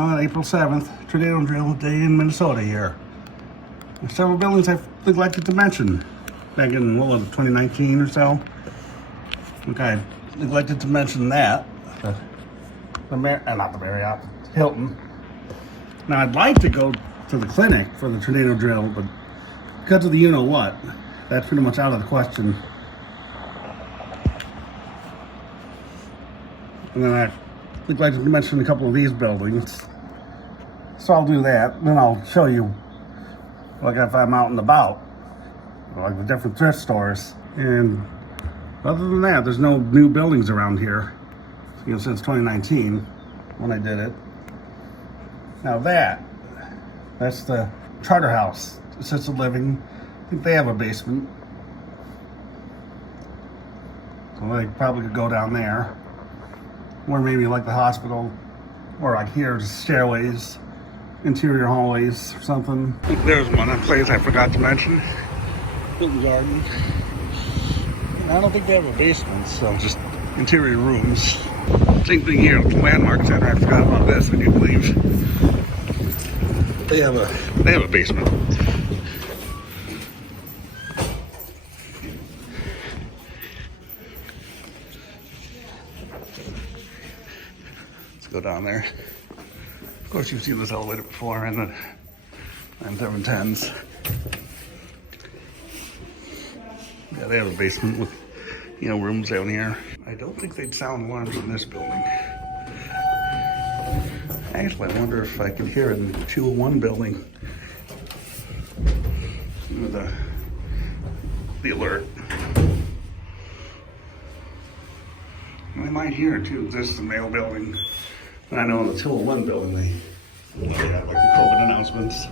Now on April 7th, tornado drill day in Minnesota here. There's several buildings I've neglected to mention. Back in, what was it, 2019 or so? Okay, neglected to mention that. Not the Marriott, Hilton. Now I'd like to go to the clinic for the tornado drill, but because of the you-know-what, that's pretty much out of the question. And then I neglected to mention a couple of these buildings. So I'll do that, then I'll show you, like if I'm out and about, like the different thrift stores. And other than that, there's no new buildings around here, you know, since 2019 when I did it. Now that's the Charter House, assisted living. I think they have a basement. So I probably could go down there. Or maybe like the hospital, or like here, just stairways, interior hallways or something. There's one place I forgot to mention. Hilton Garden. I don't think they have a basement, so just interior rooms. Same thing here with the Landmark Center. I forgot about this, I do believe. They have a basement. Let's go down there. Of course, you've seen this elevator before in the 9710s. Yeah, they have a basement with, you know, rooms down here. I don't think they'd sound alarms in this building. Actually, I wonder if I can hear it in the 201 building. With the alert. And I might hear it too. This is the mail building. And I know in the 201 building they have like the COVID announcements.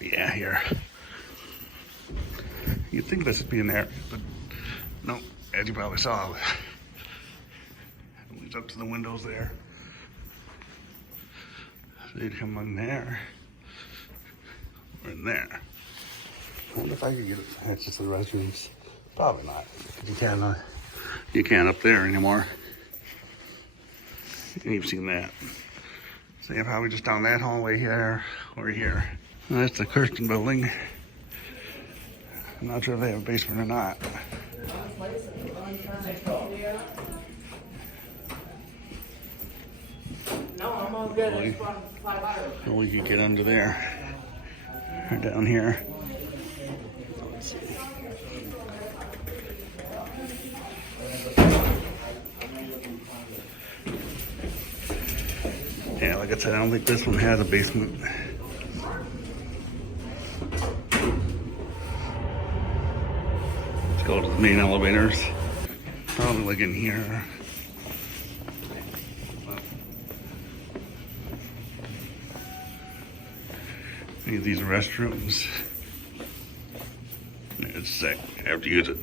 Yeah, here. You'd think this would be in there, but no, as you probably saw, it leads up to the windows there. So you'd come in there, or in there. I wonder if I could get access to the restrooms. Probably not. You can't up there anymore. And you've seen that. So you're probably just down that hallway here, or here. And that's the Kirsten Building. I'm not sure if they have a basement or not. No, I'm all good. Well, we could get under there. Or down here. Let's see. Yeah, like I said, I don't think this one has a basement. Go to the main elevators. Probably like in here. Any of these restrooms. It's a sec. I have to use it.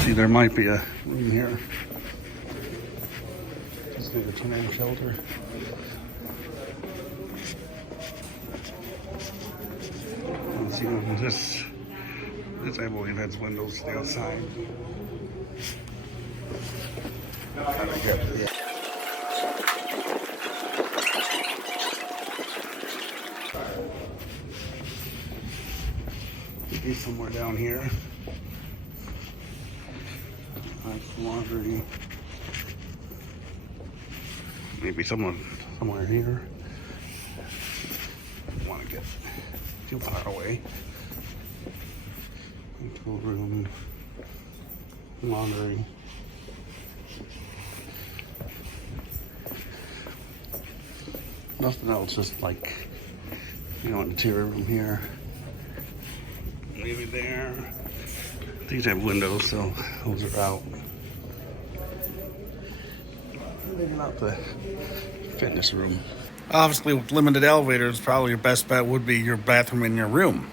See, there might be a room here. Just need a tornado shelter. Let's see what this. This, I believe, has windows to the outside. Maybe somewhere down here. That's laundry. Maybe somewhere here. Don't want to get too far away. Control room, laundry. Nothing else, just like, you know, an interior room here. Maybe there. These have windows, so those are out. Maybe not the fitness room. Obviously, with limited elevators, probably your best bet would be your bathroom in your room.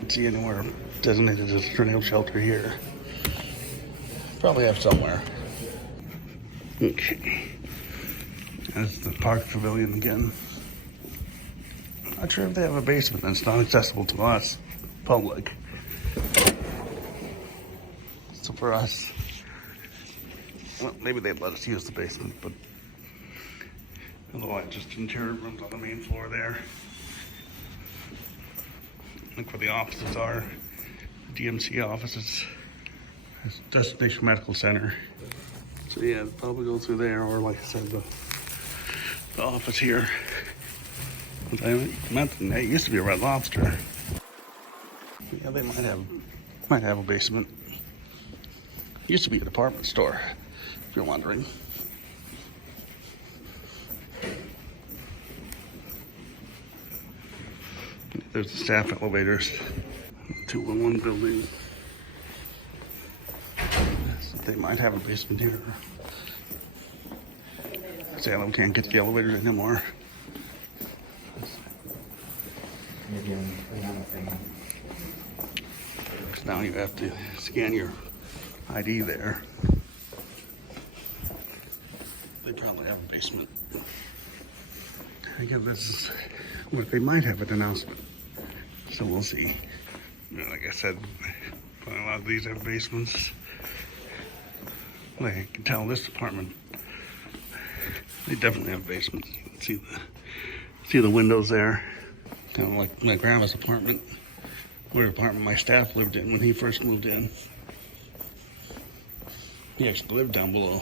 Don't see anywhere designated as a tornado shelter here. Probably have somewhere. Okay. That's the park pavilion again. Not sure if they have a basement that's not accessible to us, public. So for us, well, maybe they'd let us use the basement, but Otherwise, just interior rooms on the main floor there. Look where the offices are. DMC offices. Destination Medical Center. So yeah, probably go through there, or like I said, the office here. As I mentioned, it used to be a Red Lobster. Yeah, they might have a basement. Used to be a department store, if you're wondering. There's the staff elevators. 211 building. So they might have a basement here. Salem can't get the elevators anymore. Because now you have to scan your ID there. They probably have a basement. I guess this is what they might have an announcement. So we'll see. You know, like I said, a lot of these have basements. Like I can tell this apartment, they definitely have basements. You can see the windows there. Kind of like my grandma's apartment, where the apartment my staff lived in when he first moved in. He actually lived down below.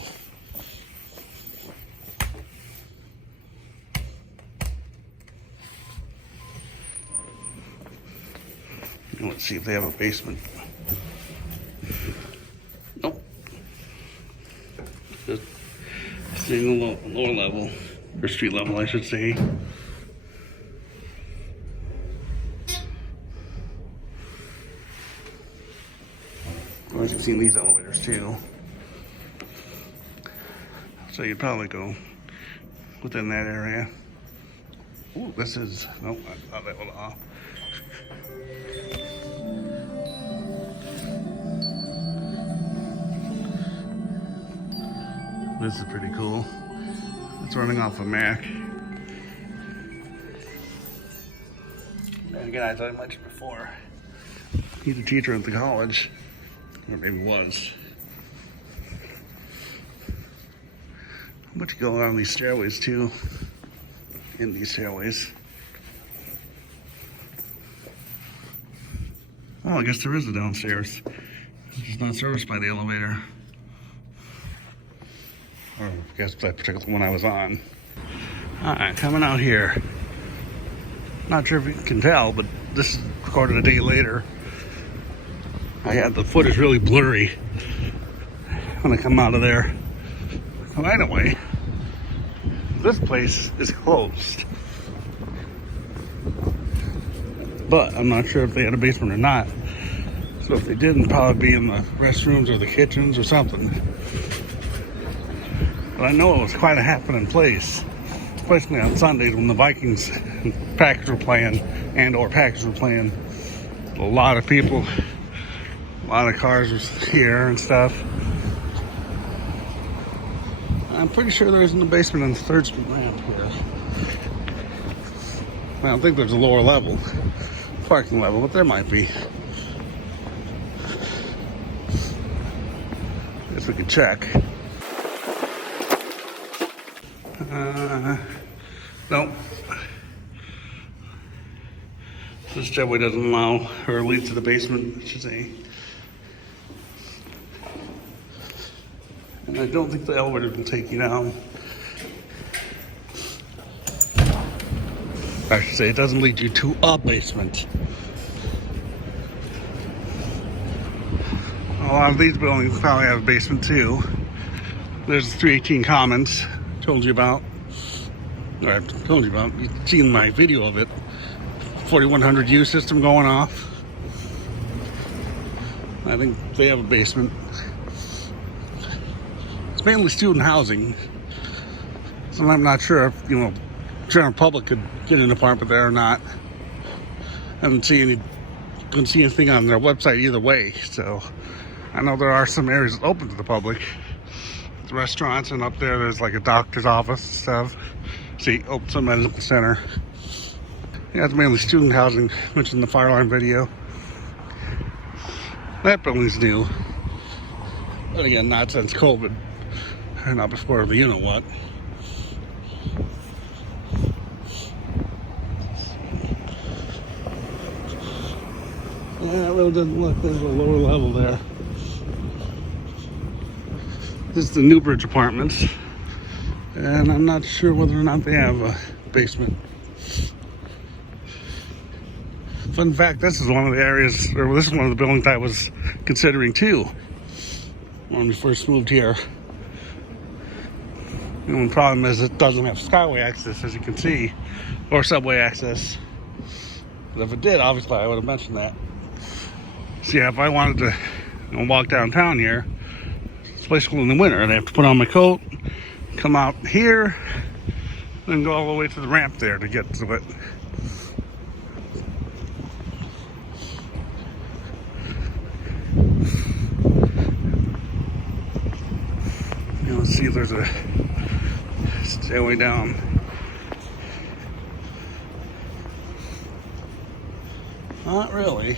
Let's see if they have a basement. Nope. Just staying on the lower level, or street level, I should say. Well, you've seen these elevators too. So you'd probably go within that area. Ooh, this is, nope, I thought that was off. This is pretty cool. It's running off a Mac. And again, as I mentioned before, he's a teacher at the college, or maybe was. But you go down these stairways too, in these stairways. Oh, I guess there is a downstairs. It's not serviced by the elevator. Or I guess that particular one I was on. Alright, coming out here. Not sure if you can tell, but this is recorded a day later. I had the footage really blurry when I come out of there. So anyway, this place is closed. But I'm not sure if they had a basement or not. So if they didn't, probably be in the restrooms or the kitchens or something. But I know it was quite a happening place, especially on Sundays when the Vikings Packers were playing, or Packers were playing. A lot of people, a lot of cars was here and stuff. I'm pretty sure there isn't a basement on the 3rd Street ramp here. I don't think there's a lower level, parking level, but there might be. Guess we could check. Nope. This stairway doesn't allow, or leads to the basement, I should say. And I don't think the elevator will take you down. I should say it doesn't lead you to a basement. A lot of these buildings probably have a basement too. There's the 318 Commons, told you about. Or I've told you about. You've seen my video of it. 4100U system going off. I think they have a basement. It's mainly student housing. So I'm not sure if, general public could get an apartment there or not. I couldn't see anything on their website either way. So I know there are some areas open to the public. There's restaurants, and up there's like a doctor's office and stuff. See, some medical center. Yeah, it's mainly student housing, mentioned in the fire alarm video. That building's new. But again, not since COVID. Or not before the you-know-what. Yeah, it really doesn't look. There's a lower level there. This is the Newbridge Apartments. And I'm not sure whether or not they have a basement. Fun fact, this is one of the areas, or this is one of the buildings I was considering too when we first moved here. The only problem is it doesn't have skyway access, as you can see, or subway access. But if it did, obviously I would have mentioned that. So yeah, if I wanted to walk downtown here, especially in the winter, I'd have to put on my coat, come out here, then go all the way to the ramp there to get to it. Let's see if there's a stairway down. Not really.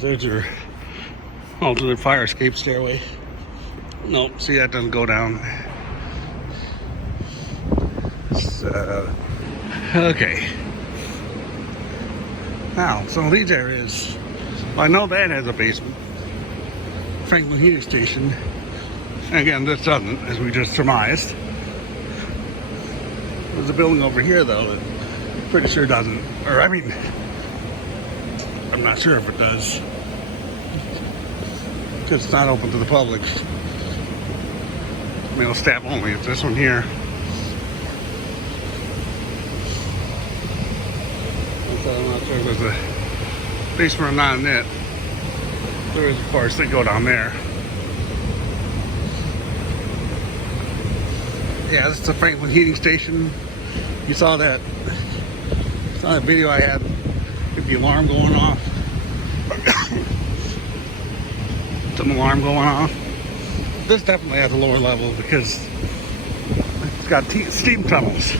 There's your alternate fire escape stairway. Nope, see, that doesn't go down. So, okay. Now, some of these areas, I know that has a basement. Franklin Heating Station. And again, this doesn't, as we just surmised. There's a building over here, though, that I'm pretty sure doesn't. Or, I mean, I'm not sure if it does. Because it's not open to the public. Male staff only. It's this one here. So I'm not sure if there's a basement or not in it. There is, of course, they go down there. Yeah, this is the Franklin Heating Station. You saw that video I had with the alarm going off. Some alarm going off. This definitely has a lower level because it's got steam tunnels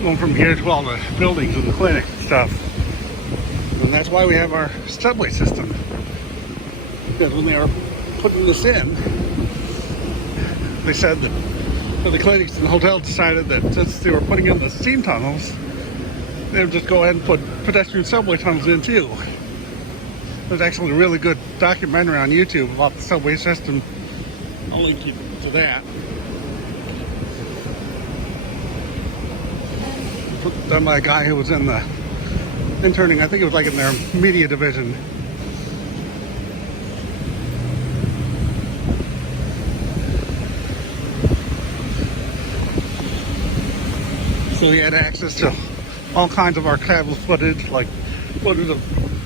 going from here to all the buildings and the clinic and stuff. And that's why we have our subway system. Because when they were putting this in, they said that the clinics and the hotels decided that since they were putting in the steam tunnels, they would just go ahead and put pedestrian subway tunnels in too. There's actually a really good documentary on YouTube about the subway system. I'll link you to that. Done by a guy who was in the interning, I think it was like in their media division. So he had access to all kinds of archival footage, like footage of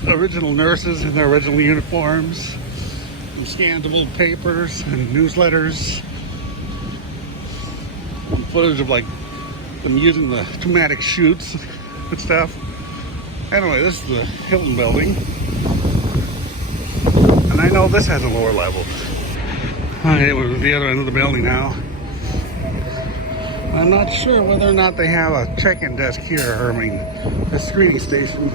original nurses in their original uniforms, and scans of old papers and newsletters, and footage of like them using the pneumatic chutes and stuff. Anyway, this is the Hilton Building, and I know this has a lower level. Okay, we're at the other end of the building now. I'm not sure whether or not they have a check-in desk here, or I mean, a screening station.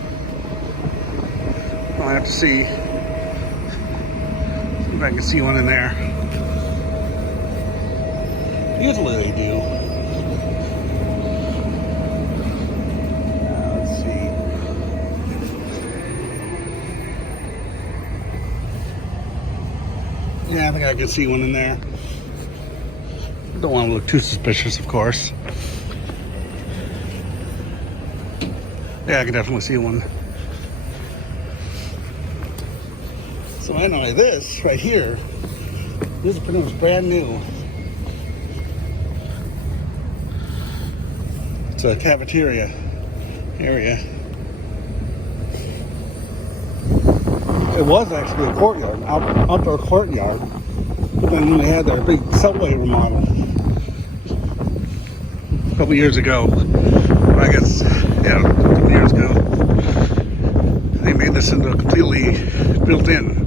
I'll have to see if I can see one in there. Usually they do. Let's see. Yeah, I think I can see one in there. Don't want to look too suspicious, of course. Yeah, I can definitely see one. So anyway, this right here, this is pretty much brand new. It's a cafeteria area. It was actually a courtyard, outdoor courtyard. But then they had their big subway remodel a couple years ago. I guess, yeah, a couple years ago. They made this into a completely built-in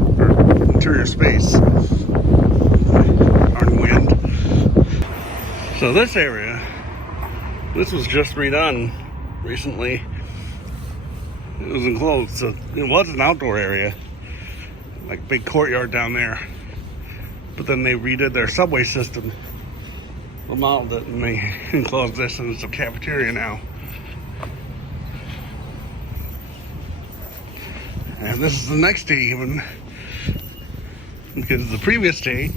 interior space. Darn wind. So this area, this was just redone recently. It was enclosed, so it was an outdoor area, like big courtyard down there. But then they redid their subway system, remodeled it, and they enclosed this, and it's a cafeteria now. And this is the next day even, because the previous day,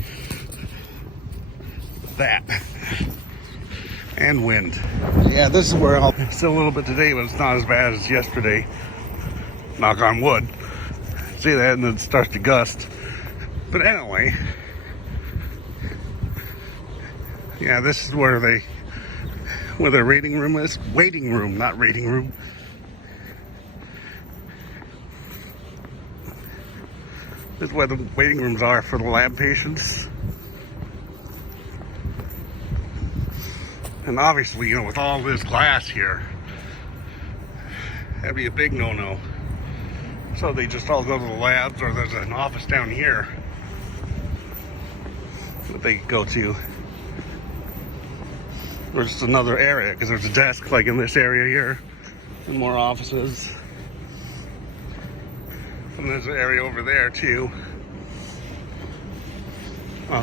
that, and wind. Yeah, this is where still a little bit today, but it's not as bad as yesterday. Knock on wood. See that, and it starts to gust. But anyway, yeah, this is where their waiting room is. Waiting room, not rating room. This is where the waiting rooms are for the lab patients. And obviously, you know, with all this glass here, that'd be a big no-no. So they just all go to the labs, or there's an office down here that they go to. Or just another area, because there's a desk like in this area here, and more offices. And there's an area over there too.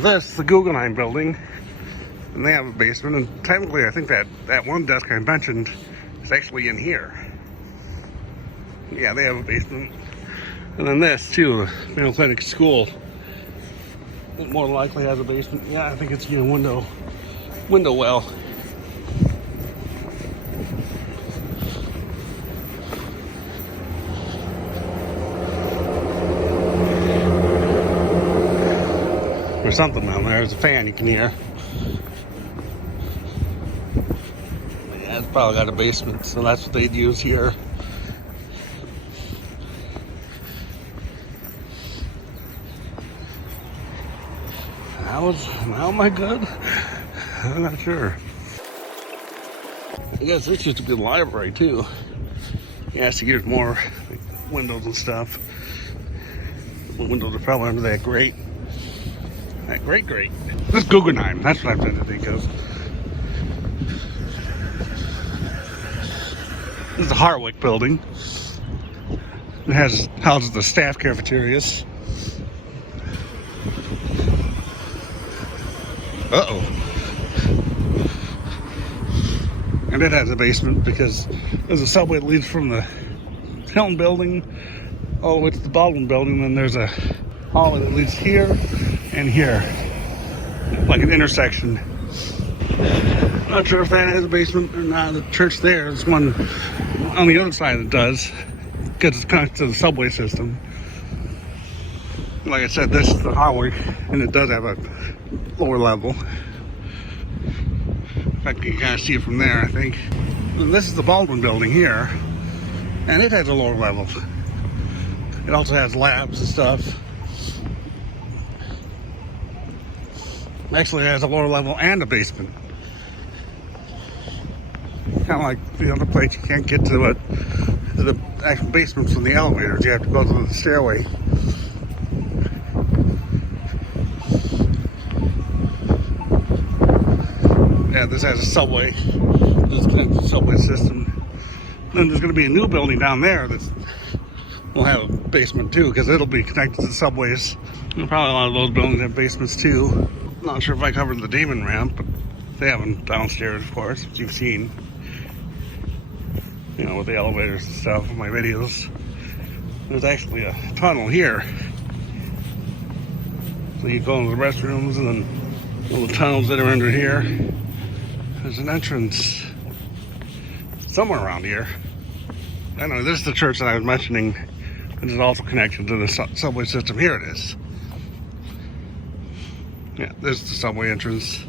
This is the Guggenheim Building, and they have a basement. And technically, I think that one desk I mentioned is actually in here. Yeah, they have a basement. And then this too, the Mayo Clinic School, it more likely has a basement. Yeah, I think it's, you know, window well. There's something down there. There's a fan you can hear. Yeah, it's probably got a basement, so that's what they'd use here. How am I good? I'm not sure. I guess this used to be the library too. Yeah, so here's more like windows and stuff. The windows are probably under that grate. That grate. This is Guggenheim. That's what I'm trying to think of. This is the Harwick Building. It houses the staff cafeterias. Uh-oh. And it has a basement because there's a subway that leads from the Hilton Building all the way to the Baldwin Building. Then there's a hallway that leads here and here, like an intersection. Not sure if that has a basement or not. The church there's one on the other side that does, because it's connected to the subway system. Like I said, this is the hallway, and it does have a lower level. In fact, you can kind of see it from there, I think. And this is the Baldwin Building here, and it has a lower level. It also has labs and stuff. Actually, it has a lower level and a basement. Kind of like the other place, you can't get to it, the actual basements from the elevators. You have to go to the stairway. Yeah, this has a subway. This is connected to the subway system. Then there's going to be a new building down there that will have a basement too, because it'll be connected to the subways. And probably a lot of those buildings have basements too. Not sure if I covered the Demon Ramp, but they have them downstairs, of course, as you've seen. You know, with the elevators and stuff in my videos. There's actually a tunnel here. So you go into the restrooms and then little tunnels that are under here. There's an entrance somewhere around here. I know, this is the church that I was mentioning, and it's also connected to the subway system. Here it is. Yeah, this is the subway entrance.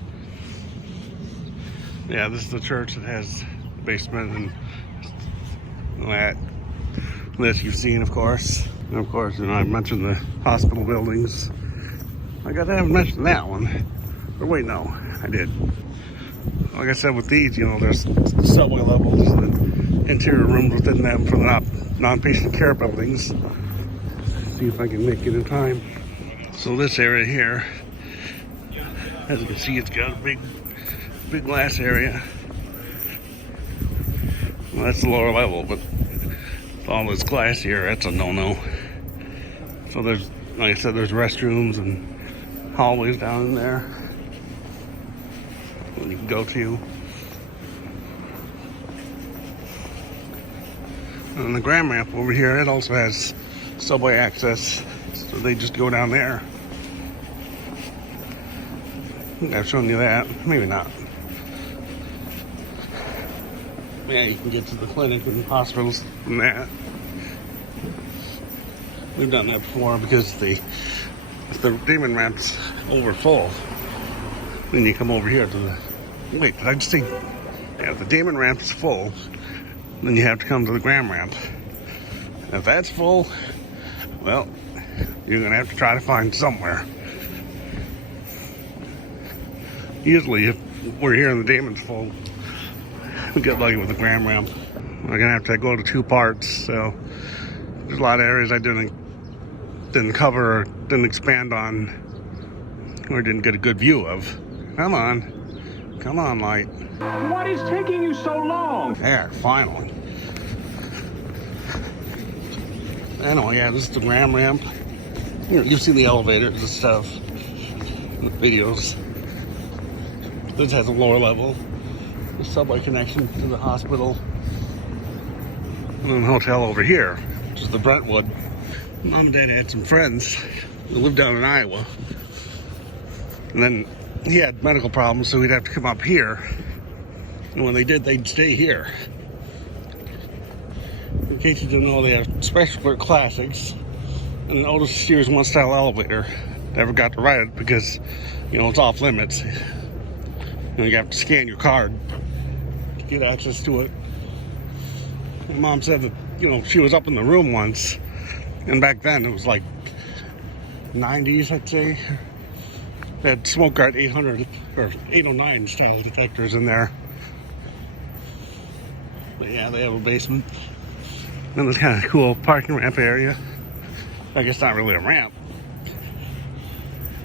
Yeah, this is the church that has the basement and that. This you've seen, of course. And of course, you know, I mentioned the hospital buildings. I haven't mentioned that one. But wait, no, I did. Like I said, with these, you know, there's subway levels and interior rooms within them for the non-patient care buildings. See if I can make it in time. So this area here, as you can see, it's got a big glass area. Well, that's the lower level, but with all this glass here, that's a no-no. So there's, like I said, there's restrooms and hallways down in there that you can go to. And the Grand Ramp over here, it also has subway access. So they just go down there. I think I've shown you that. Maybe not. Yeah, you can get to the clinic and hospitals from that. We've done that before because if the demon ramp's over full, then you come over here to the... Wait, did I just say... Yeah, if the demon ramp's full, then you have to come to the gram ramp. And if that's full, well, you're going to have to try to find somewhere. Usually, if we're here and the demon's full, we get lucky with the gram ramp. We're going to have to go to 2 parts, so there's a lot of areas I didn't cover or didn't expand on or didn't get a good view of. Come on, light. What is taking you so long? There, finally. Anyway, yeah, this is the gram ramp. You've seen the elevators and stuff in the videos. This has a lower level, the subway connection to the hospital, and then the hotel over here, which is the Brentwood. Mom and Dad had some friends who lived down in Iowa, and then he had medical problems, so he'd have to come up here, and when they did, they'd stay here. In case you didn't know, they have Special Clerk Classics and an Otis Sears one-style elevator. Never got to ride it because, it's off limits. You have to scan your card to get access to it. My mom said that, she was up in the room once, and back then it was like 90s, I'd say. They had Smoke Guard 800 or 809 style detectors in there. But yeah, they have a basement. And this kind of cool parking ramp area. I guess not really a ramp,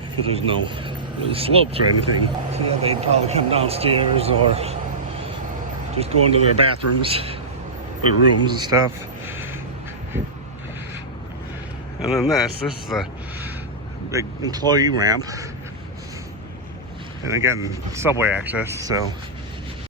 because there's no slopes or anything. So yeah, they'd probably come downstairs or just go into their bathrooms, their rooms and stuff. And then this is the big employee ramp. And again, subway access, so